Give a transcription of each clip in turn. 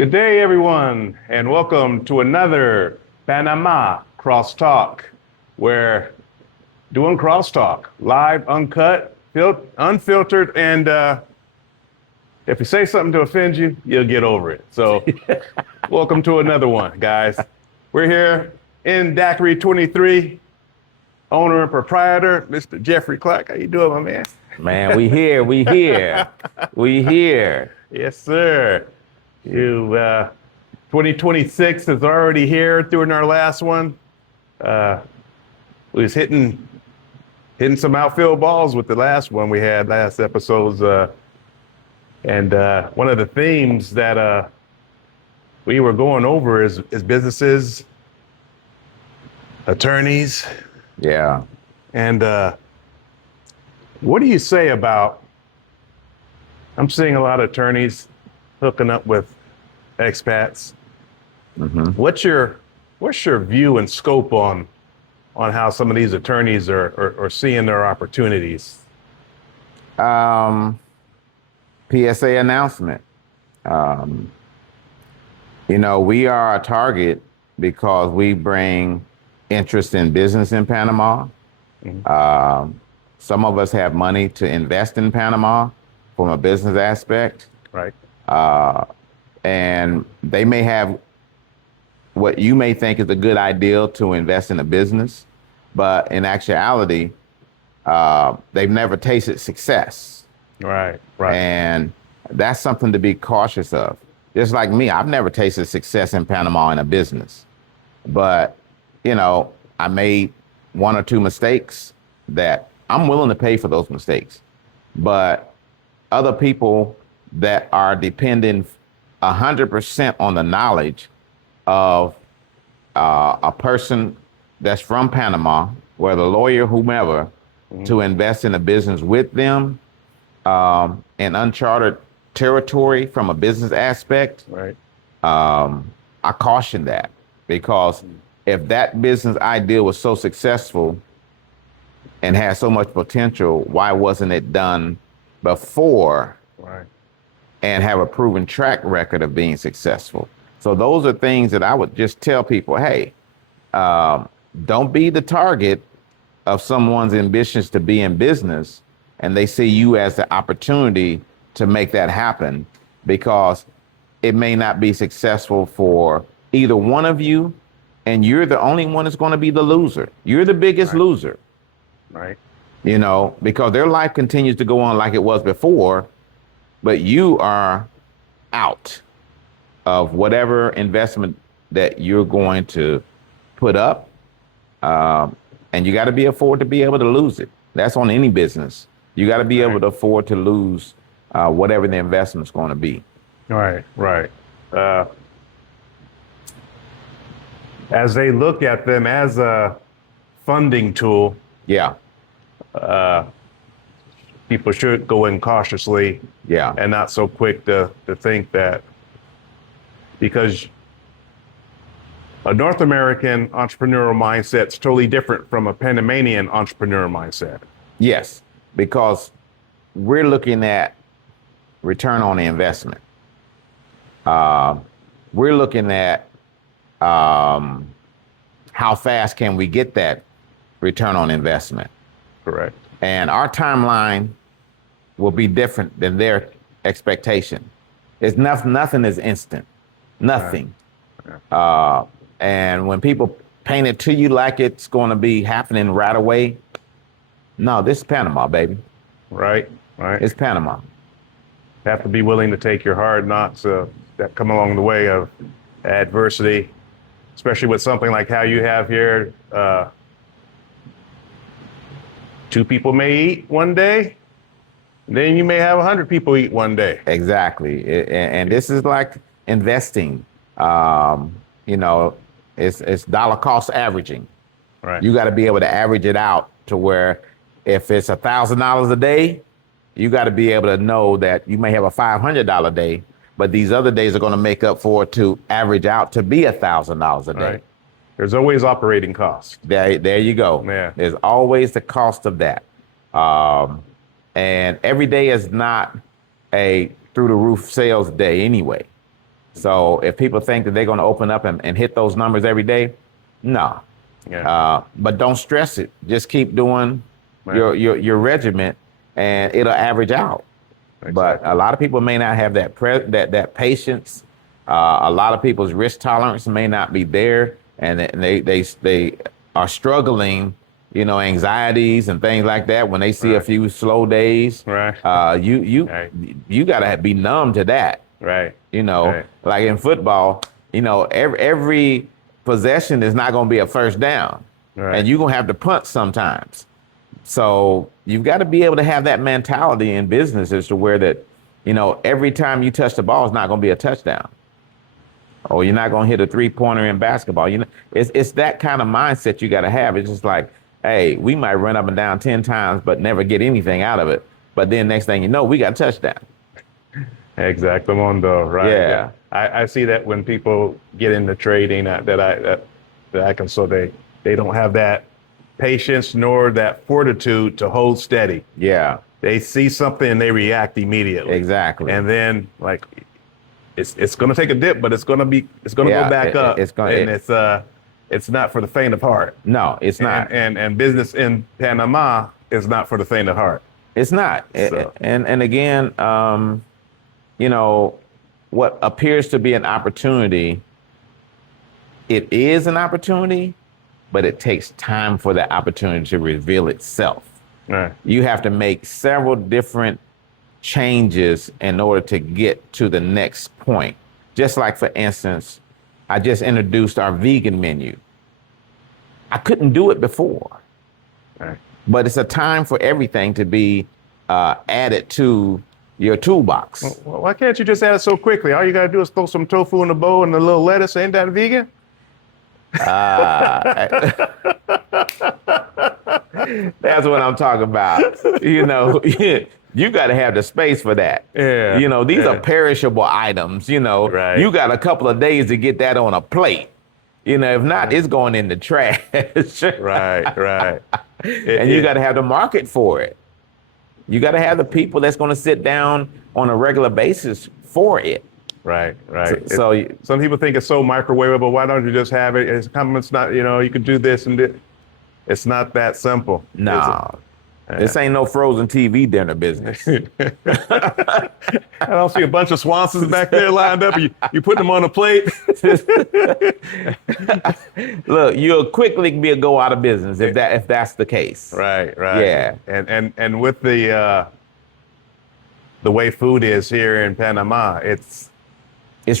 Good day, everyone, and welcome to another Panama Cross Talk. We're doing crosstalk, live, uncut, unfiltered, and if you say something to offend you, you'll get over it. So welcome to another one, guys. We're here in Daiquiri 23, owner and proprietor, Mr. Jeffrey Clark. How you doing, my man? Man, we here. We here. Yes, sir. 2026 is already here during our last one. We was hitting some outfield balls with the last one we had last episodes. And one of the themes that we were going over is businesses, attorneys. Yeah. And what do you say about, I'm seeing a lot of attorneys hooking up with expats. Mm-hmm. What's your view and scope on how some of these attorneys are seeing their opportunities? PSA announcement. We are a target because we bring interest in business in Panama. Mm-hmm. Some of us have money to invest in Panama from a business aspect. Right. And they may have what you may think is a good idea to invest in a business, but in actuality, they've never tasted success. Right. And that's something to be cautious of. Just like me, I've never tasted success in Panama in a business, but I made one or two mistakes that I'm willing to pay for those mistakes. But other people that are dependent 100% on the knowledge of a person that's from Panama, whether lawyer, whomever, mm-hmm. to invest in a business with them in uncharted territory from a business aspect. Right. I caution that because if that business idea was so successful and has so much potential, why wasn't it done before? Right. And have a proven track record of being successful. So those are things that I would just tell people, hey, don't be the target of someone's ambitions to be in business and they see you as the opportunity to make that happen, because it may not be successful for either one of you, and you're the only one that's going to be the loser. You're the biggest loser. Right. Because their life continues to go on like it was before, but you are out of whatever investment that you're going to put up. And you got to be afford to be able to lose it. That's on any business. You got to be able to afford to lose whatever the investment's going to be. Right. As they look at them as a funding tool. Yeah. People should go in cautiously, and not so quick to think that, because a North American entrepreneurial mindset is totally different from a Panamanian entrepreneurial mindset. Yes, because we're looking at return on the investment. We're looking at how fast can we get that return on investment. Correct. And our timeline will be different than their expectation. It's nothing is instant, nothing. Right. And when people paint it to you like it's going to be happening right away, no, this is Panama, baby. Right. It's Panama. You have to be willing to take your hard knocks that come along the way of adversity, especially with something like how you have here. Two people may eat one day, then you may have 100 people eat one day. Exactly. And this is like investing. It's dollar cost averaging. Right. You got to be able to average it out to where if it's $1,000 a day, you got to be able to know that you may have a $500 day, but these other days are going to make up for it to average out to be $1,000 a day. Right. There's always operating costs. There you go. Yeah. There's always the cost of that. And every day is not a through the roof sales day anyway. So if people think that they're going to open up and hit those numbers every day, no. Yeah. But don't stress it. Just keep doing Right. your regiment, and it'll average out. Exactly. But a lot of people may not have that patience. A lot of people's risk tolerance may not be there, and they are struggling, anxieties and things like that when they see a Right. few slow days. Right. Right. You gotta be numb to that. Right. Right. Like in football, every possession is not gonna be a first down, Right. and you're gonna have to punt sometimes. So you've got to be able to have that mentality in business as to where that, every time you touch the ball, it's not going to be a touchdown. Or you're not going to hit a 3-pointer in basketball. It's that kind of mindset you got to have. It's just like, hey, we might run up and down 10 times, but never get anything out of it. But then next thing you know, we got a touchdown. Exactly, Mondo. Right. Yeah. I see that when people get into trading that I can, so they don't have that patience nor that fortitude to hold steady. Yeah. They see something and they react immediately. Exactly. And then it's going to take a dip, but it's going to go back up. It's not for the faint of heart. No, it's not. And business in Panama is not for the faint of heart. It's not. So. And again, what appears to be an opportunity, it is an opportunity, but it takes time for that opportunity to reveal itself. Right. You have to make several different changes in order to get to the next point. Just like, for instance, I just introduced our vegan menu. I couldn't do it before, Right. but it's a time for everything to be added to your toolbox. Well, why can't you just add it so quickly? All you got to do is throw some tofu in a bowl and a little lettuce. Ain't that vegan? That's what I'm talking about. You got to have the space for that. Yeah. These are perishable items. Right. You got a couple of days to get that on a plate. If not, it's going in the trash. Right. And you got to have the market for it. You got to have the people that's going to sit down on a regular basis for it. Right. So some people think it's so microwavable. Why don't you just have it? It's not, you could do this and this. It's not that simple. No. This ain't no frozen TV dinner business. I don't see a bunch of Swansons back there lined up. You put them on a plate. Look, you'll quickly go out of business if that's the case. Right. Yeah. And with the way food is here in Panama, it's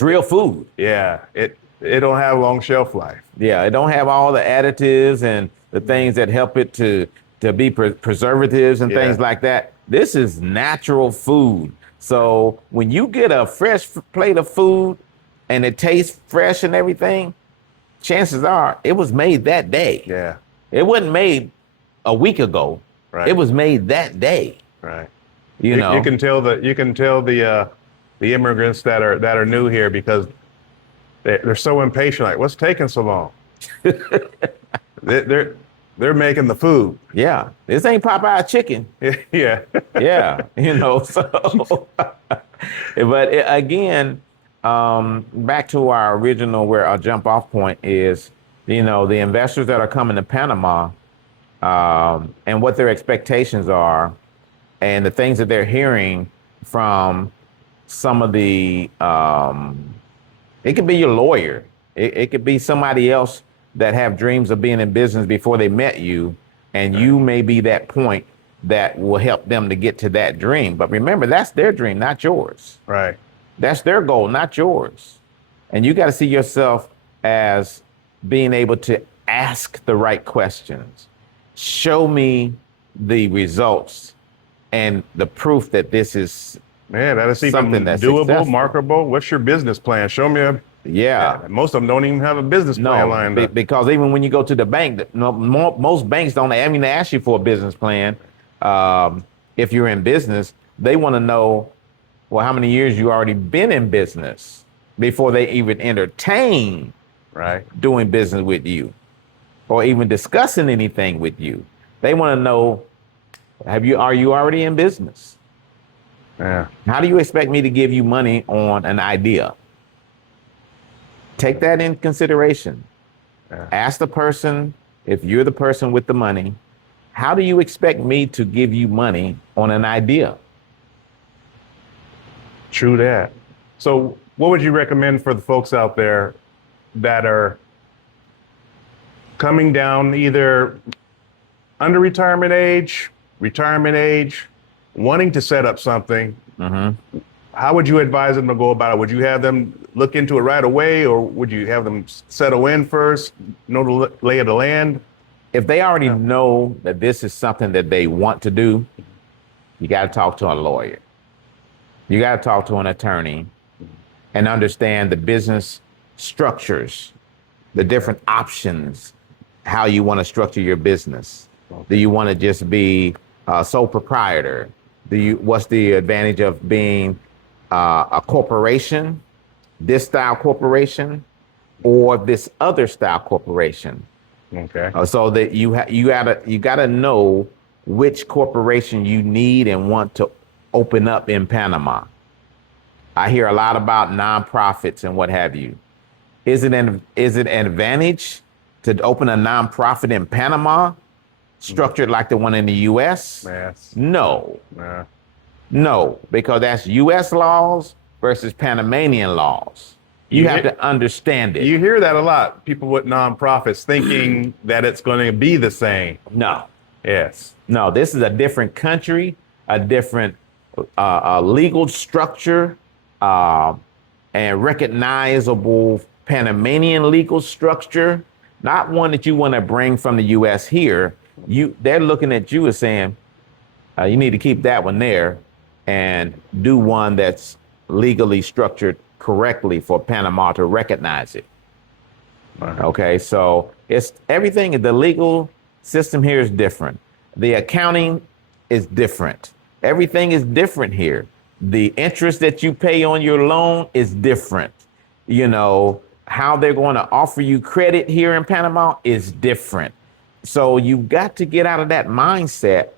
real food. Yeah, it don't have long shelf life. Yeah, it don't have all the additives and the things that help it to be preservatives and things like that. This is natural food. So when you get a fresh plate of food and it tastes fresh and everything, chances are it was made that day. Yeah. It wasn't made a week ago. Right. It was made that day. Right. You know. You can tell the immigrants that are new here because they're so impatient. Like, what's taking so long? They're making the food. Yeah, this ain't Popeye chicken. Yeah. Yeah, So, but again, back to our original, where our jump off point is, the investors that are coming to Panama, and what their expectations are, and the things that they're hearing from some of the, it could be your lawyer. It could be somebody else that have dreams of being in business before they met you, and you may be that point that will help them to get to that dream. But remember, that's their dream, not yours. Right. That's their goal, not yours. And you got to see yourself as being able to ask the right questions. Show me the results and the proof that this is that is even something that's doable, successful. marketable. What's your business plan? Show me most of them don't even have a business plan lined up. Because even when you go to the bank, most banks don't even ask you for a business plan. If you're in business, they want to know, well, how many years you already been in business before they even entertain doing business with you or even discussing anything with you. They want to know, are you already in business? Yeah. How do you expect me to give you money on an idea? Take that in consideration. Yeah. Ask the person, if you're the person with the money, how do you expect me to give you money on an idea? True that. So what would you recommend for the folks out there that are coming down either under retirement age, wanting to set up something? How would you advise them to go about it? Would you have them look into it right away, or would you have them settle in first, know the lay of the land? If they already know that this is something that they want to do, you got to talk to a lawyer. You got to talk to an attorney and understand the business structures, the different options, how you want to structure your business. Do you want to just be a sole proprietor? What's the advantage of being a corporation, this style corporation, or this other style corporation? Okay. So that you gotta know which corporation you need and want to open up in Panama. I hear a lot about nonprofits and what have you. Is it an advantage to open a nonprofit in Panama, structured like the one in the U.S.? Yes. No. Nah. No, because that's U.S. laws versus Panamanian laws. You have to understand it. You hear that a lot. People with nonprofits thinking that it's going to be the same. No. Yes. No, this is a different country, a different legal structure, and recognizable Panamanian legal structure, not one that you want to bring from the U.S. here. They're looking at you as saying, you need to keep that one there and do one that's legally structured correctly for Panama to recognize it. Right. Okay, so it's everything. The legal system here is different. The accounting is different. Everything is different here. The interest that you pay on your loan is different. You know, how they're going to offer you credit here in Panama is different. So you've got to get out of that mindset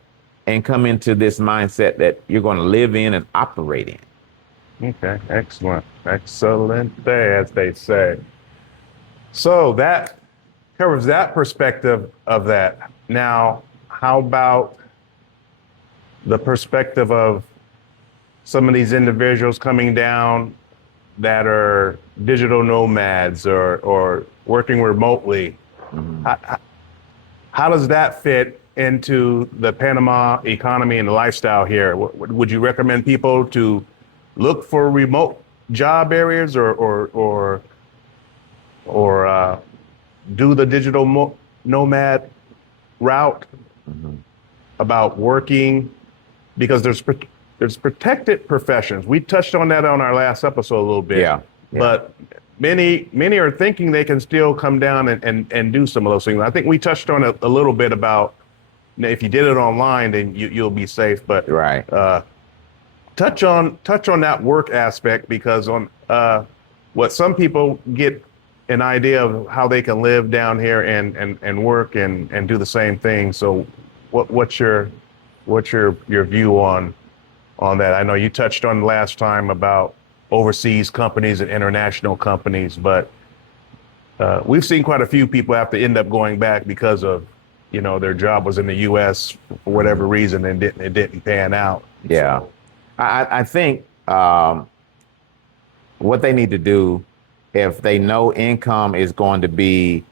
and come into this mindset that you're going to live in and operate in. Okay, excellent. Excellent, as they say. So that covers that perspective of that. Now, how about the perspective of some of these individuals coming down that are digital nomads or working remotely? How does that fit into the Panama economy and the lifestyle here? Would you recommend people to look for remote job areas or do the digital nomad route about working? Because there's protected professions. We touched on that on our last episode a little bit. Yeah. But many are thinking they can still come down and do some of those things. I think we touched on a little bit about, you know, if you did it online, then you'll be safe. But Right. touch on that work aspect, because on what some people get an idea of how they can live down here and work and do the same thing. So what's your view on that? I know you touched on last time about overseas companies and international companies, but we've seen quite a few people have to end up going back because of, you know, their job was in the U.S. for whatever reason and it didn't pan out. Yeah. So, I think what they need to do, if they know income is going to be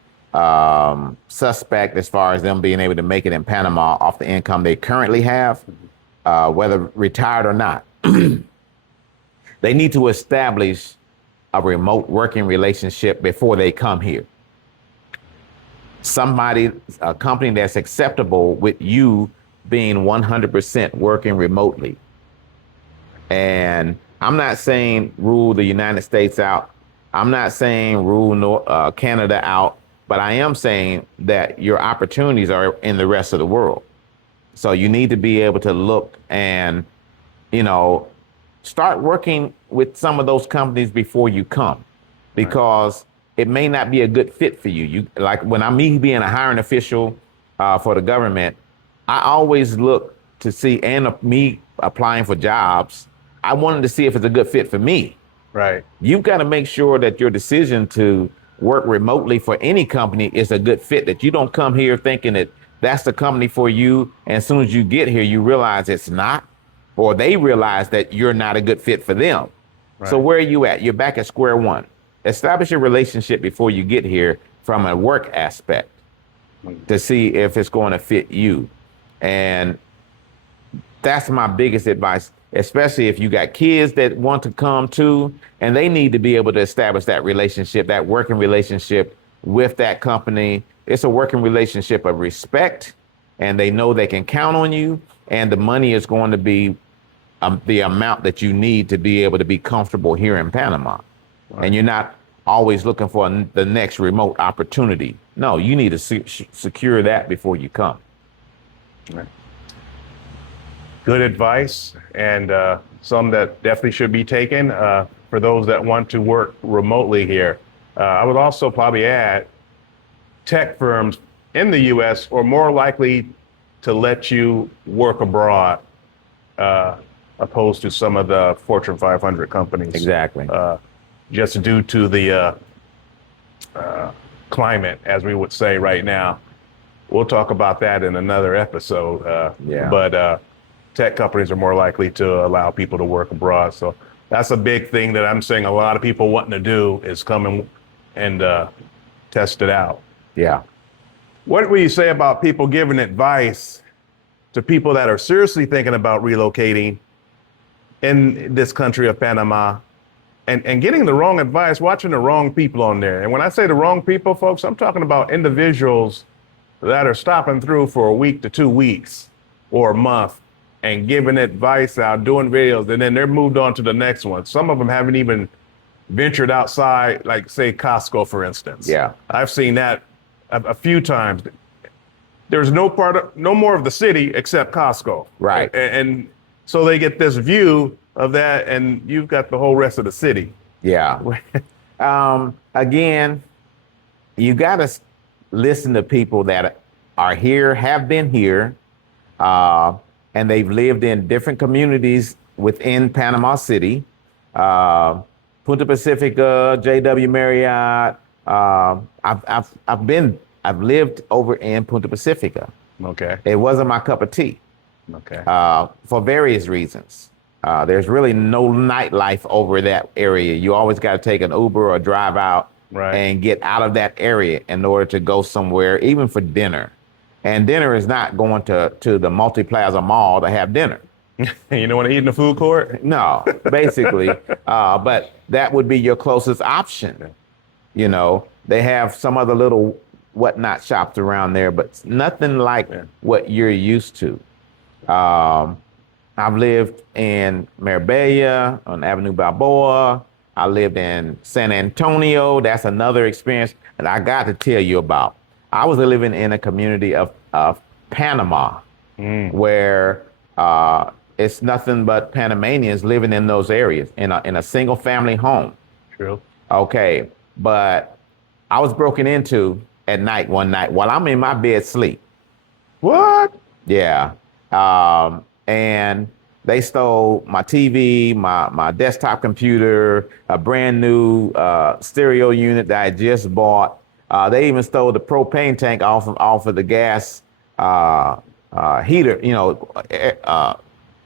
suspect as far as them being able to make it in Panama off the income they currently have, whether retired or not, they need to establish a remote working relationship before they come here. A company that's acceptable with you being 100% working remotely. And I'm not saying rule the United States out. I'm not saying rule Canada out, but I am saying that your opportunities are in the rest of the world. So you need to be able to look and, you know, start working with some of those companies before you come, because it may not be a good fit for you. Like when I'm being a hiring official for the government, I always look to see, and me applying for jobs, I wanted to see if it's a good fit for me. Right. You've got to make sure that your decision to work remotely for any company is a good fit, that you don't come here thinking that that's the company for you. And as soon as you get here, you realize it's not, or they realize that you're not a good fit for them. So Right. where are you at? You're back at square one. Establish a relationship before you get here from a work aspect to see if it's going to fit you. And that's my biggest advice, especially if you got kids that want to come too, and they need to be able to establish that relationship, that working relationship with that company. It's a working relationship of respect, and they know they can count on you, and the money is going to be the amount that you need to be able to be comfortable here in Panama. Right. And you're not always looking for the next remote opportunity. No, you need to secure that before you come. Right. Good advice, and some that definitely should be taken for those that want to work remotely here. I would also probably add tech firms in the U.S. are more likely to let you work abroad opposed to some of the Fortune 500 companies. Exactly. Just due to the climate, as we would say right now. We'll talk about that in another episode. But tech companies are more likely to allow people to work abroad. So that's a big thing that I'm seeing a lot of people wanting to do is come and test it out. Yeah. What would you say about people giving advice to people that are seriously thinking about relocating in this country of Panama and getting the wrong advice, watching the wrong people on there? And when I say the wrong people, folks, I'm talking about individuals that are stopping through for a week to 2 weeks or a month and giving advice out, doing videos, and then they're moved on to the next one. Some of them haven't even ventured outside, like say Costco, for instance. Yeah. I've seen that a few times. There's no more of the city except Costco. Right. And so they get this view of that, and you've got the whole rest of the city. Yeah. Again, you got to listen to people that are here, have been here, and they've lived in different communities within Panama City, Punta Pacifica, JW Marriott. I've lived over in Punta Pacifica. Okay. It wasn't my cup of tea. Okay. For various reasons. There's really no nightlife over that area. You always got to take an Uber or drive out and get out of that area in order to go somewhere, even for dinner. And dinner is not going to the Multi-Plaza Mall to have dinner. You don't want to eat in the food court? No, basically. But that would be your closest option. You know, they have some other little whatnot shops around there, but nothing like what you're used to. I've lived in Marbella on Avenue Balboa. I lived in San Antonio. That's another experience that I got to tell you about. I was living in a community of Panama where it's nothing but Panamanians living in those areas in a single family home. True. Okay, but I was broken into at night one night while I'm in my bed sleep. What? Yeah. And they stole my TV, my desktop computer, a brand new stereo unit that I just bought. They even stole the propane tank off of the gas heater,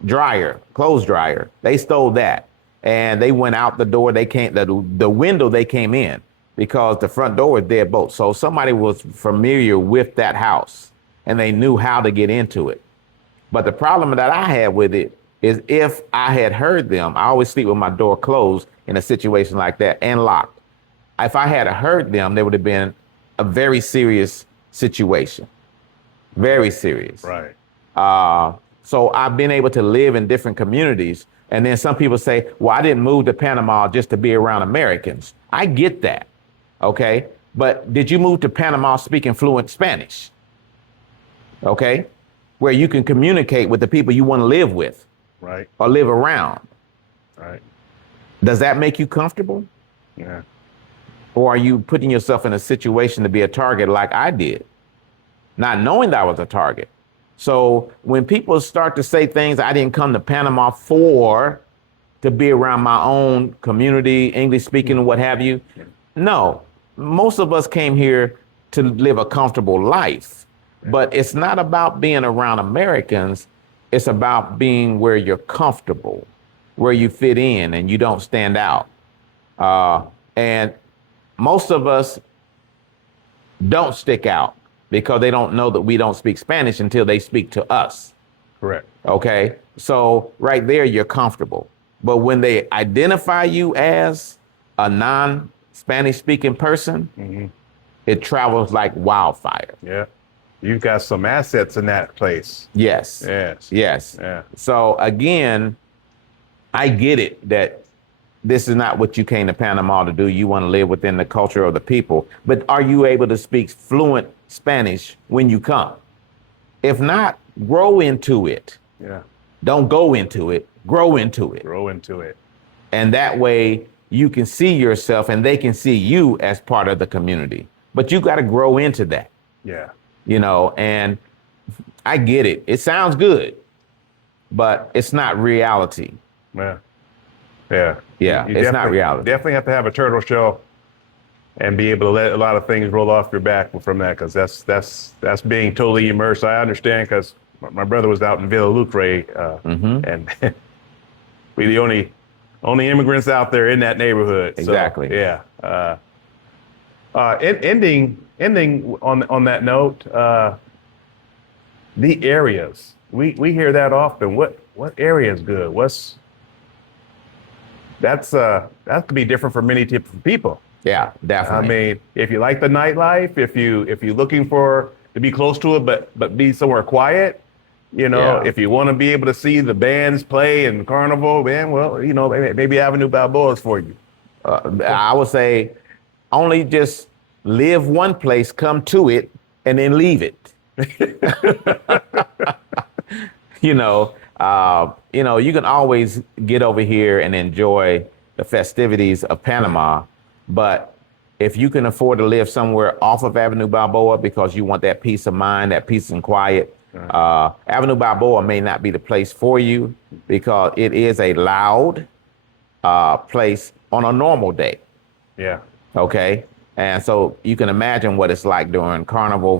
dryer, clothes dryer. They stole that, and they went out the door. They came the window they came in because the front door was deadbolt. So somebody was familiar with that house, and they knew how to get into it. But the problem that I had with it is if I had heard them, I always sleep with my door closed in a situation like that and locked. If I had heard them, there would have been a very serious situation. Very serious. Right. So I've been able to live in different communities. And then some people say, well, I didn't move to Panama just to be around Americans. I get that. Okay. But did you move to Panama speaking fluent Spanish? Okay. Where you can communicate with the people you want to live with. Right. Or live around. Right. Does that make you comfortable? Yeah. Or are you putting yourself in a situation to be a target like I did, not knowing that I was a target? So when people start to say things I didn't come to Panama to be around my own community, English speaking and what have you. No, most of us came here to live a comfortable life, but it's not about being around Americans. It's about being where you're comfortable, where you fit in and you don't stand out. And most of us don't stick out because they don't know that we don't speak Spanish until they speak to us. Correct. Okay. So right there, you're comfortable. But when they identify you as a non-Spanish speaking person, it travels like wildfire. Yeah. You've got some assets in that place. Yes. Yes. Yes. Yeah. So again, I get it that this is not what you came to Panama to do. You want to live within the culture of the people. But are you able to speak fluent Spanish when you come? If not, grow into it. Yeah. Don't go into it, grow into it. Grow into it. And that way you can see yourself and they can see you as part of the community. But you got to grow into that. Yeah. You know, and I get it. It sounds good, but it's not reality. Yeah. Yeah. Yeah, it's not reality. Definitely have to have a turtle shell and be able to let a lot of things roll off your back from that, because that's being totally immersed. I understand, because my brother was out in Villa Lucre, and we the only immigrants out there in that neighborhood. Exactly. So, yeah. Ending on that note, the areas we hear that often. What area is good? That could be different for many different people. Yeah, definitely. I mean, if you like the nightlife, if you're looking to be close to it, but be somewhere quiet, you know, if you want to be able to see the bands play and carnival, man, well, you know, maybe Avenue Balboa is for you. I would say only just live one place, come to it, and then leave it. You know, you can always get over here and enjoy the festivities of Panama, but if you can afford to live somewhere off of Avenue Balboa because you want that peace of mind, that peace and quiet, Avenue Balboa may not be the place for you because it is a loud place on a normal day. Yeah. Okay. And so you can imagine what it's like during Carnival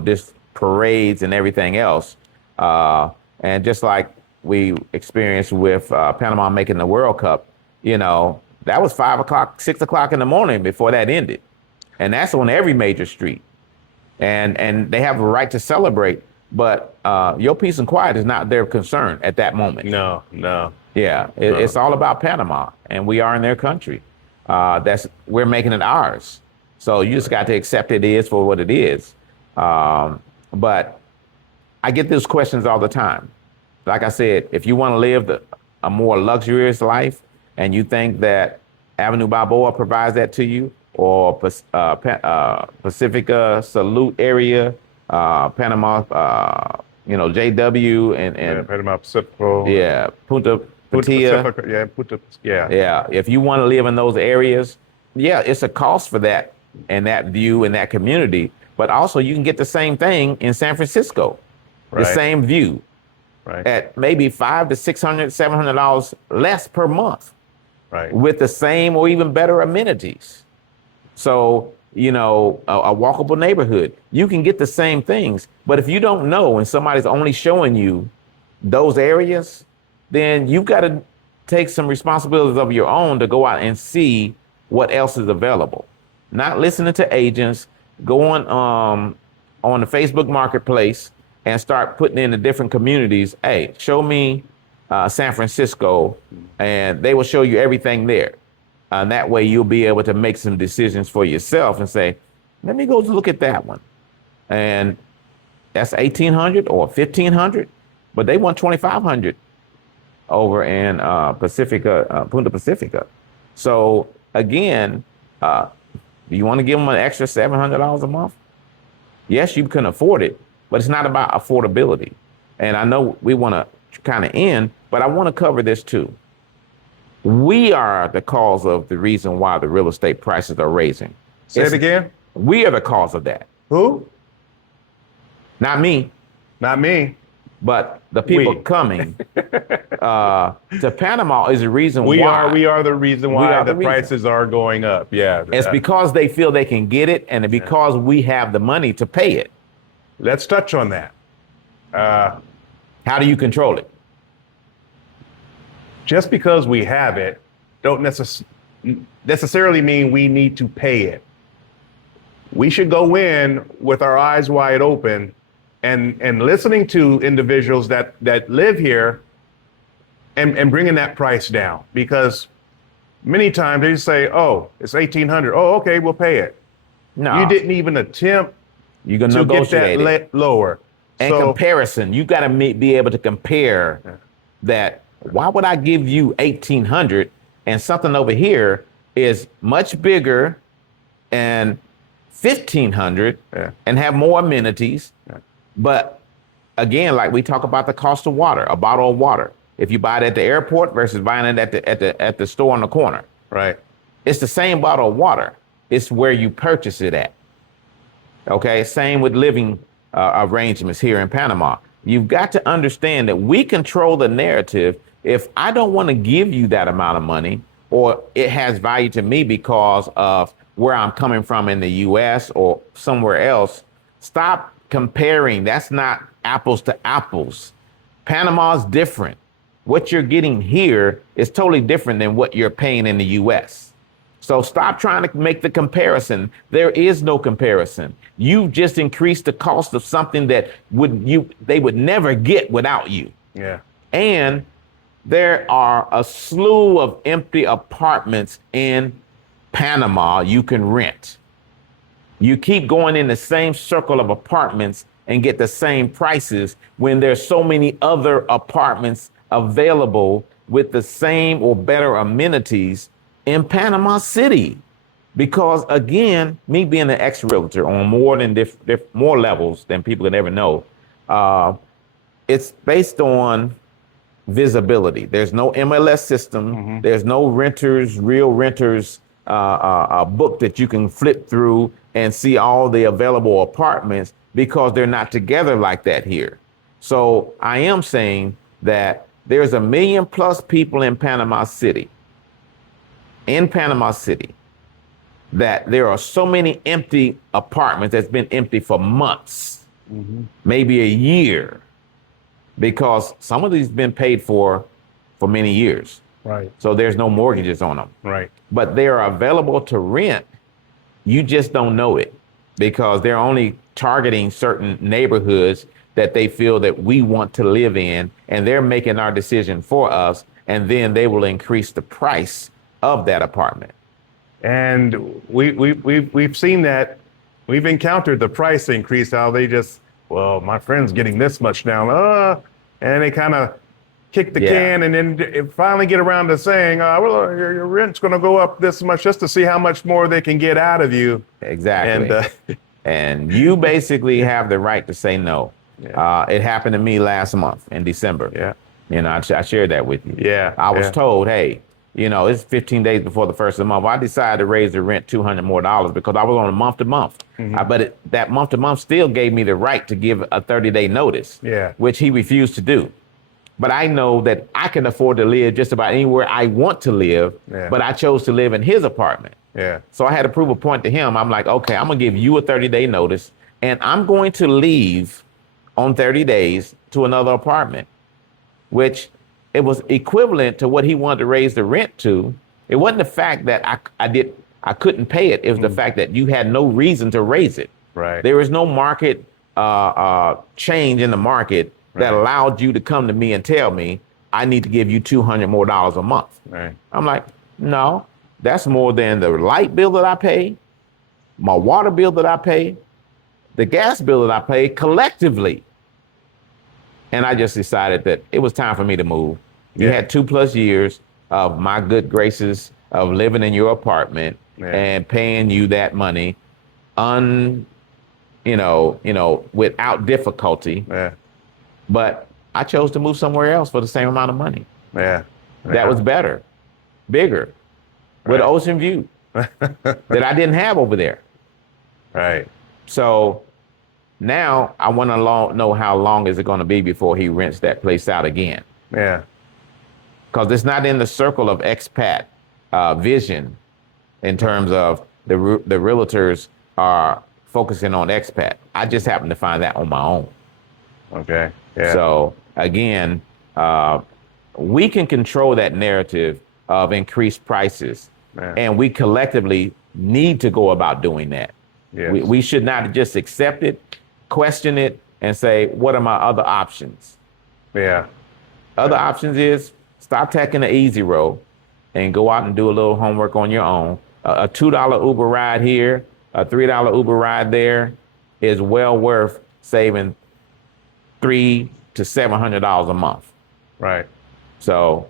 this parades and everything else. And just like we experienced with Panama making the World Cup, you know, that was 5 o'clock, 6 o'clock in the morning before that ended. And that's on every major street. And they have a right to celebrate, but your peace and quiet is not their concern at that moment. No. Yeah, it's all about Panama, and we are in their country. We're making it ours. So you just got to accept it is for what it is. But I get those questions all the time. Like I said, if you want to live a more luxurious life and you think that Avenue Balboa provides that to you, or Pacifica Salute area, Panama, JW and Panama Pacifico. Yeah, Punta Patia. Yeah. If you want to live in those areas, it's a cost for that and that view and that community. But also you can get the same thing in San Francisco, the same view, at maybe $500 to $600, $700 less per month, with the same or even better amenities. So, you know, a walkable neighborhood, you can get the same things. But if you don't know and somebody's only showing you those areas, then you've got to take some responsibilities of your own to go out and see what else is available. Not listening to agents, going on the Facebook Marketplace and start putting in the different communities. Hey, show me San Francisco, and they will show you everything there. And that way you'll be able to make some decisions for yourself and say, let me go look at that one. And that's 1,800 or 1,500, but they want 2,500 over in Punta Pacifica. So again, do you want to give them an extra $700 a month? Yes, you can afford it, but it's not about affordability. And I know we want to kind of end, but I want to cover this too. We are the cause of the reason why the real estate prices are raising. Say it again. We are the cause of that. Who? Not me. Not me. but the people We. coming to Panama is the reason We why. are the reason We why are the the reason. prices are going up. Yeah. It's because they feel they can get it, and because we have the money to pay it. Let's touch on that. How do you control it? Just because we have it, don't necessarily mean we need to pay it. We should go in with our eyes wide open and listening to individuals that live here and bringing that price down, because many times they say, oh, it's 1,800. Oh, okay, we'll pay it. No, You didn't even attempt you can to get negotiate that it. lower. And comparison, you got to be able to compare that. Why would I give you 1,800 and something over here is much bigger and 1,500 and have more amenities? But again, like we talk about the cost of water, a bottle of water. If you buy it at the airport versus buying it at the store on the corner, right? It's the same bottle of water. It's where you purchase it at. Okay, same with living arrangements here in Panama. You've got to understand that we control the narrative. If I don't want to give you that amount of money, or it has value to me because of where I'm coming from in the US or somewhere else, stop comparing. That's not apples to apples. Panama's different. What you're getting here is totally different than what you're paying in the US. So stop trying to make the comparison. There is no comparison. You just increased the cost of something that they would never get without you. Yeah. And there are a slew of empty apartments in Panama you can rent. You keep going in the same circle of apartments and get the same prices when there's so many other apartments available with the same or better amenities in Panama City. Because again, me being an ex-realtor on more than more levels than people could ever know, it's based on visibility. There's no MLS system. Mm-hmm. There's no real renters book that you can flip through and see all the available apartments, because they're not together like that here. So I am saying that there's 1 million plus people in Panama City, that there are so many empty apartments that's been empty for months, maybe a year, because some of these been paid for many years. Right. So there's no mortgages on them. Right. But they are available to rent. You just don't know it, because they're only targeting certain neighborhoods that they feel that we want to live in, and they're making our decision for us, and then they will increase the price of that apartment. And we've seen that. We've encountered the price increase, how they just, well, my friend's getting this much now, and they kind of kick the can, and then finally get around to saying, well, your rent's going to go up this much, just to see how much more they can get out of you. Exactly. And you basically have the right to say no. Yeah. It happened to me last month in December. Yeah. You know, I shared that with you. Yeah. I was told, hey, you know, it's 15 days before the first of the month. I decided to raise the rent $200 more because I was on a month to month. But that month to month still gave me the right to give a 30-day notice, which he refused to do. But I know that I can afford to live just about anywhere I want to live, but I chose to live in his apartment. Yeah. So I had to prove a point to him. I'm like, okay, I'm gonna give you a 30-day notice, and I'm going to leave on 30 days to another apartment, which it was equivalent to what he wanted to raise the rent to. It wasn't the fact that I couldn't pay it. It was the fact that you had no reason to raise it. Right. There was no market change in the market that allowed you to come to me and tell me I need to give you $200 more a month. Right. I'm like, no, that's more than the light bill that I pay, my water bill that I pay, the gas bill that I pay collectively. And I just decided that it was time for me to move. You had 2+ years of my good graces of living in your apartment and paying you that money without difficulty. Yeah. But I chose to move somewhere else for the same amount of money. Yeah. That was better, bigger, with ocean view that I didn't have over there. Right. So Now I want to know how long is it going to be before he rents that place out again. Yeah. Because it's not in the circle of expat vision in terms of the realtors are focusing on expat. I just happened to find that on my own. Okay. Yeah. So again, we can control that narrative of increased prices, and we collectively need to go about doing that. Yes. We should not just accept it, question it, and say, what are my other options? Yeah. Other options is stop taking the easy road and go out and do a little homework on your own. A $2 Uber ride here, a $3 Uber ride there is well worth saving $300 to $700 a month. Right. So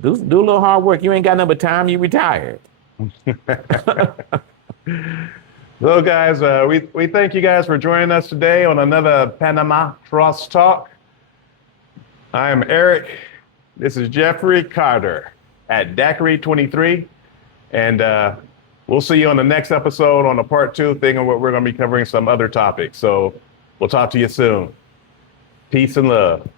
do a little hard work. You ain't got nothing but time. You retired. So guys, we thank you guys for joining us today on another Panama Cross Talk. I am Eric. This is Jeffrey Carter at Daiquiri 23. And we'll see you on the next episode on the part 2 thing, and we're going to be covering some other topics. So we'll talk to you soon. Peace and love.